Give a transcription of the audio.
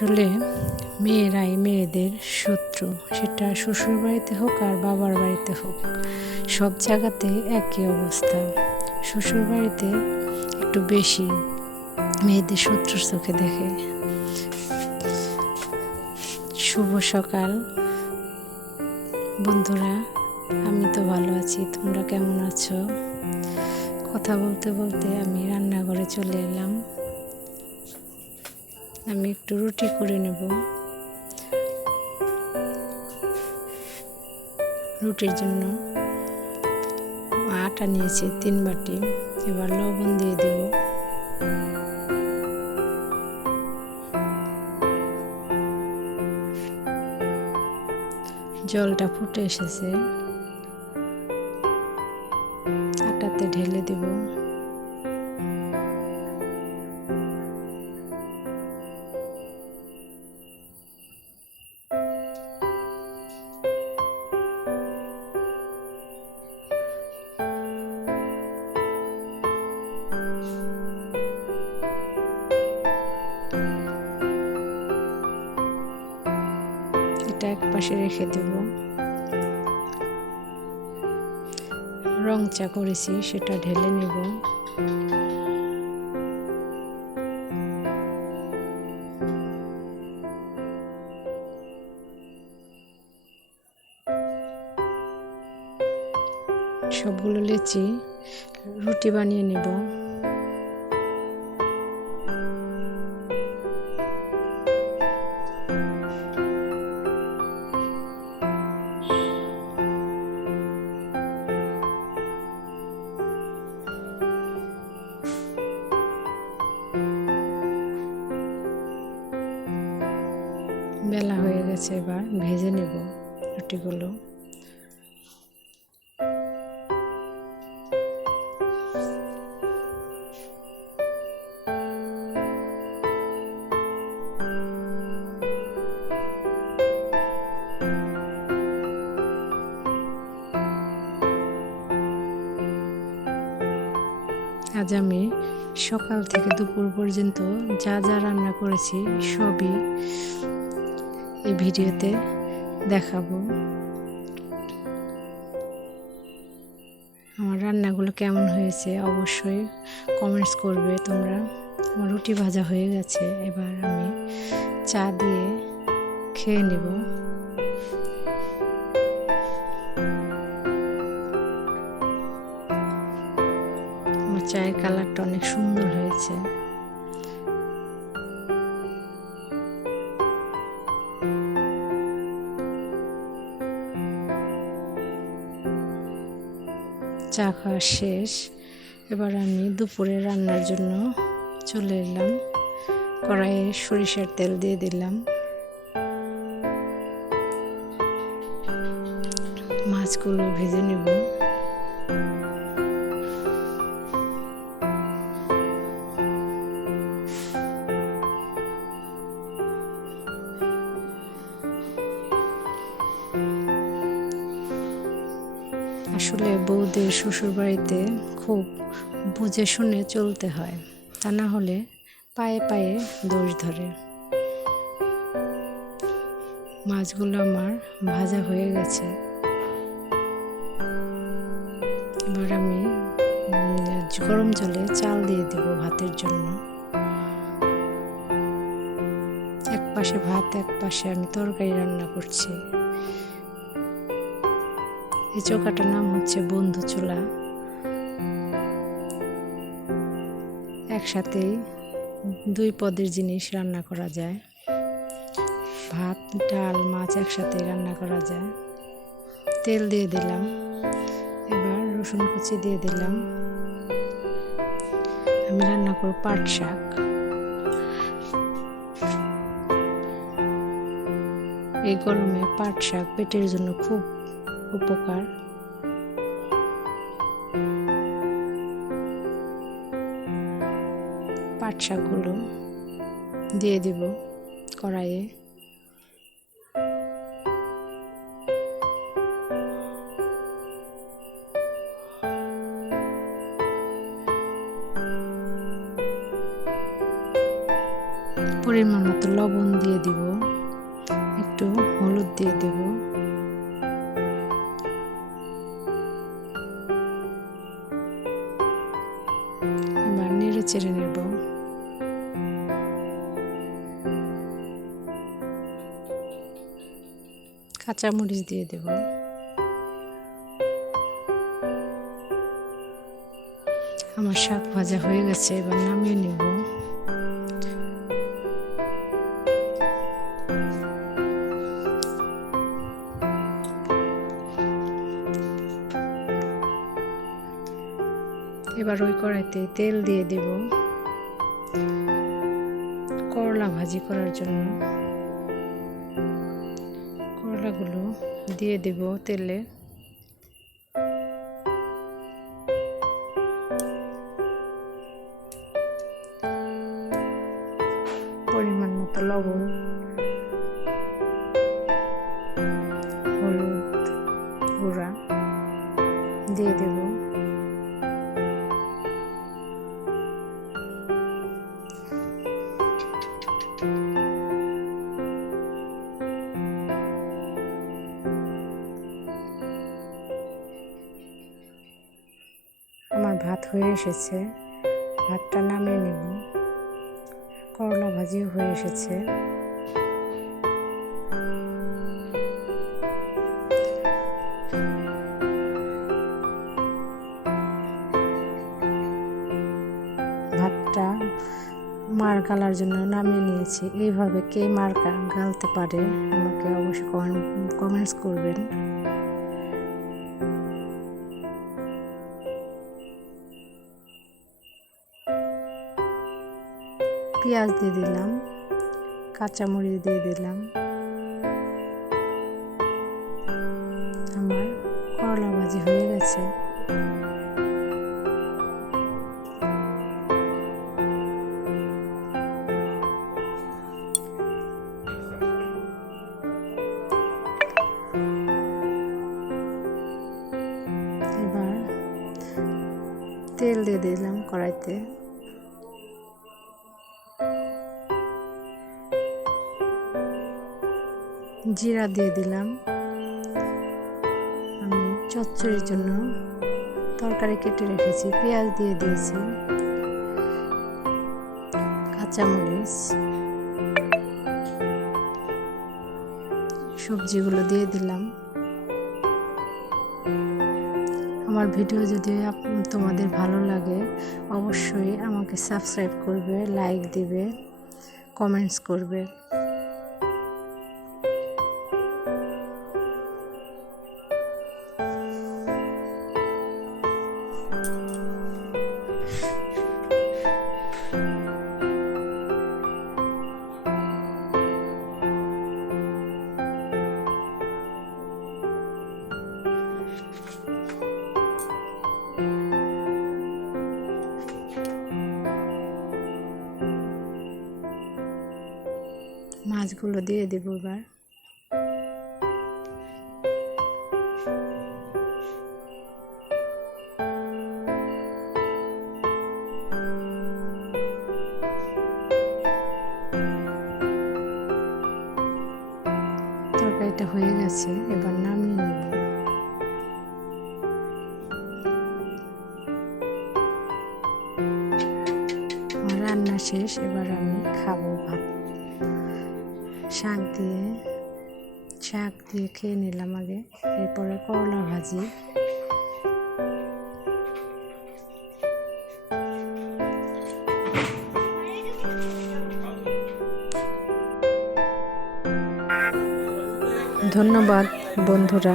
আসলে মেয়েরাই মেয়েদের শত্রু। সেটা শ্বশুর বাড়িতে হোক আর বাবার বাড়িতে হোক, সব জায়গাতে একই অবস্থা। শ্বশুর বাড়িতে একটু বেশি মেয়েদের শত্রুর চোখে দেখে। শুভ সকাল। বন্ধুরা, আমি তো ভালো আছি, তোমরা কেমন আছো? কথা বলতে বলতে আমি রান্নাঘরে চলে এলাম। আমি একটু রুটি করে নেব। রুটির জন্য আটা নিয়েছি তিন বাটি, এবার লবণ দিয়ে দেব। জলটা ফুটে এসেছে। আটাতে ঢেলে দেব। পাশে রেখে দেব। রং চা করেছি সেটা ঢেলে নেব। সবগুলো লেচি রুটি বানিয়ে নেব। ভেজে নেব রুটিগুলো। আজ আমি সকাল থেকে দুপুর পর্যন্ত যা যা রান্না করেছি সবই এই ভিডিওতে দেখাবো। আমার রান্নাগুলো কেমন হয়েছে অবশ্যই কমেন্টস করবে তোমরা। আমার রুটি ভাজা হয়ে গেছে, এবার আমি চা দিয়ে খেয়ে নেব। আমার চায়ের কালারটা অনেক সুন্দর হয়েছে। চা খাওয়া শেষ। এবার আমি দুপুরে রান্নার জন্য চলে এলাম। কড়াইয়ে সরিষার তেল দিয়ে দিলাম। মাছগুলো ভেজে নেব। আসলে বউদের শ্বশুর বাড়িতে খুব বুঝে শুনে চলতে হয়। তা না হলে পায়ে পায়ে দোষ ধরে। মাছগুলো আমার ভাজা হয়ে গেছে। এবার আমি গরম জলে চাল দিয়ে দেব ভাতের জন্য। এক পাশে ভাত এক পাশে আমি তরকারি রান্না করছি। এই চৌকাটার নাম হচ্ছে বন্ধু চুলা। একসাথেই দুই পদের জিনিস রান্না করা যায়। ভাত, ডাল, মাছ একসাথে রান্না করা যায়। তেল দিয়ে দিলাম। এবার রসুন কুচি দিয়ে দিলাম। আমি রান্না করব পাট শাক। এই গরমে পাট শাক পেটের জন্য খুব উপকার। পাট শাকগুলো দিয়ে দিব কড়াইয়ে। পরিমাণ মতো লবণ দিয়ে দিব। একটু হলুদ দিয়ে দেব। চেড়ে নেব কাঁচামরিচ দিয়ে দেব। আমার শাক ভাজা হয়ে গেছে এবার নামিয়ে নেব। এবার ওই কড়াইতে তেল দিয়ে দেব। করলা ভাজি করার জন্য। করলাগুলো দিয়ে দেব তেলে। পরিমাণ মতো লবণ। হয়ে এসেছে। ভাতটা নামিয়ে নেব। করলা ভাজিও হয়ে এসেছে। ভাতটা মার গালার জন্য নামিয়ে নিয়েছি। এইভাবে কে মার গালতে পারে, আমাকে অবশ্যই কমেন্টস করবেন। পেঁয়াজ দিয়ে দিলাম, কাঁচামরিচ দিয়ে দিলাম, আমার করলা ভাজি হয়ে গেছে। তেল দিয়ে দিলাম কড়াইতে। জিরা দিয়ে দিলাম। আমি চচ্চড়ির জন্য তরকারি কেটে রেখেছি, পেঁয়াজ দিয়ে দিয়েছি, কাঁচামরিচ, সবজিগুলো দিয়ে দিলাম। আমার ভিডিও যদি তোমাদের ভালো লাগে, অবশ্যই আমাকে সাবস্ক্রাইব করবে, লাইক দিবে, কমেন্টস করবে। মাছগুলো দিয়ে দেবো এবার। তরকারিটা হয়ে গেছে, এবার নামিয়ে নেব। রান্না শেষ, এবার আমি খাব। শাক দিয়ে শাক দিয়ে খেয়ে নিলাম আগে। এরপরে করলা ভাজি। ধন্যবাদ বন্ধুরা।